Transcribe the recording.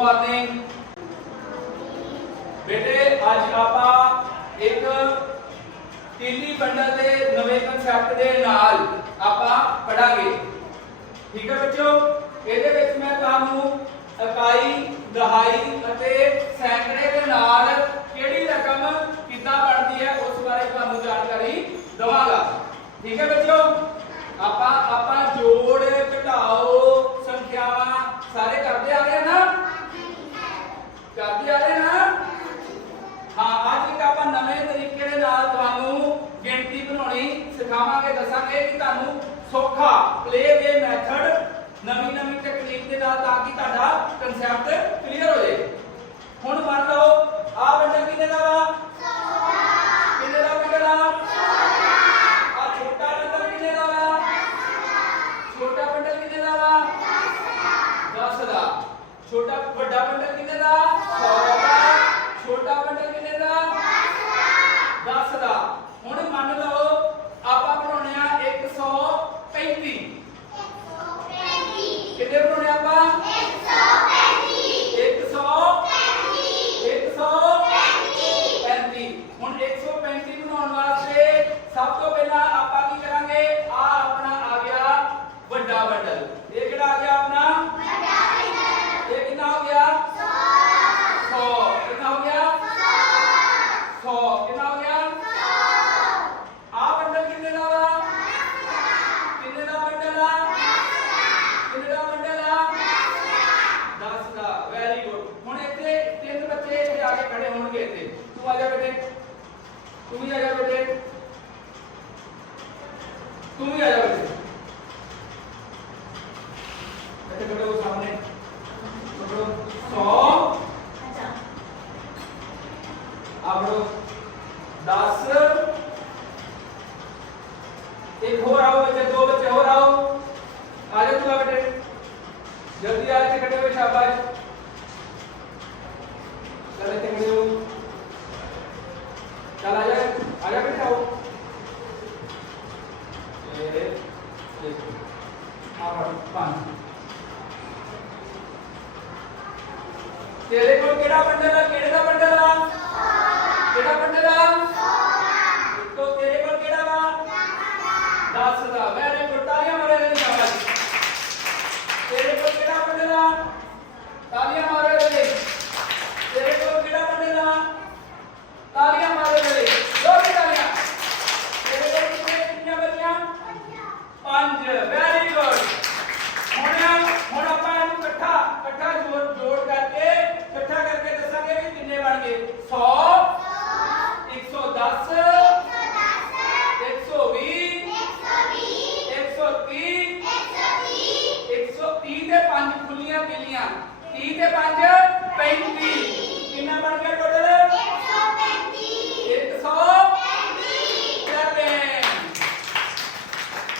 Morning ਬੇਟੇ, ਅੱਜ ਆਪਾਂ ਇੱਕ ਤੀਲੀ ਬੰਡਲ ਦੇ ਨਵੇਂ ਕਨਸੈਪਟ ਦੇ ਨਾਲ ਆਪਾਂ ਪੜਾਂਗੇ ਠੀਕ ਹੈ ਬੱਚਿਓ? ਇਹਦੇ ਵਿੱਚ ਮੈਂ ਤੁਹਾਨੂੰ ਇਕਾਈ, ਦਹਾਈ ਅਤੇ ਸੈਂਕੜੇ ਦੇ ਨਾਲ ਕਿਹੜੀ ਰਕਮ ਕਿੱਦਾਂ ਬਣਦੀ ਹੈ ਉਸ ਬਾਰੇ ਤੁਹਾਨੂੰ ਜਾਣਕਾਰੀ ਦਵਾਂਗਾ। ਠੀਕ ਹੈ ਬੱਚਿਓ? ਕਰਦੇ ਆ ਰਹੇ ਨਾ ਹਾਂ, ਅੱਜ ਇੱਕ ਆਪਾਂ ਨਵੇਂ ਤਰੀਕੇ ਦੇ ਨਾਲ ਤੁਹਾਨੂੰ ਗਿਣਤੀ ਬਣਾਉਣੀ ਸਿਖਾਵਾਂਗੇ, ਦੱਸਾਂਗੇ ਕਿ ਤੁਹਾਨੂੰ ਸੌਖਾ ਪਲੇ ਵੇ ਮੈਥਡ ਨਵੀਂ ਨਵੀਂ ਤਕਨੀਕ ਦੇ ਨਾਲ ਤਾਂ ਕਿ ਤੁਹਾਡਾ ਕਨਸੈਪਟ faith ਤੂੰ ਆ ਜਾ ਬੇਟੇ। ਤੂੰ ਵੀ ਆ ਜਾ ਬੇਟੇ। ਤੂੰ ਵੀ ਆ ਜਾ ਬੇਟੇ। ਇੱਥੇ ਖੜੇ ਹੋ ਸਾਹਮਣੇ। ਪਕੜੋ। 100 ਆਪੜੋ 10 ਇੱਕ ਹੋਰ ਆਓ ਬੱਚੇ ਦੋ ਬੱਚੇ ਹੋਰ ਆਓ। ਆ ਜਾ ਤੂੰ ਬੇਟੇ। ਜਲਦੀ ਆ ਹੋ ਤੇਰੇ ਕੋਲ ਕਿਹੜਾ ਬੰਡਲ ਆ ਕਿਹੜੇ ਦਾ ਬੰਡਲ ਆ ਕਿਹੜਾ ਬੰਡਲ ਆ 130 ਦੇ ਪੰਜ ਖੁੱਲੀਆਂ ਬਿੱਲੀਆਂ 30 ਦੇ ਪੰਜ 35 ਕਿੰਨਾ ਬਣ ਗਿਆ ਟੋਟਲ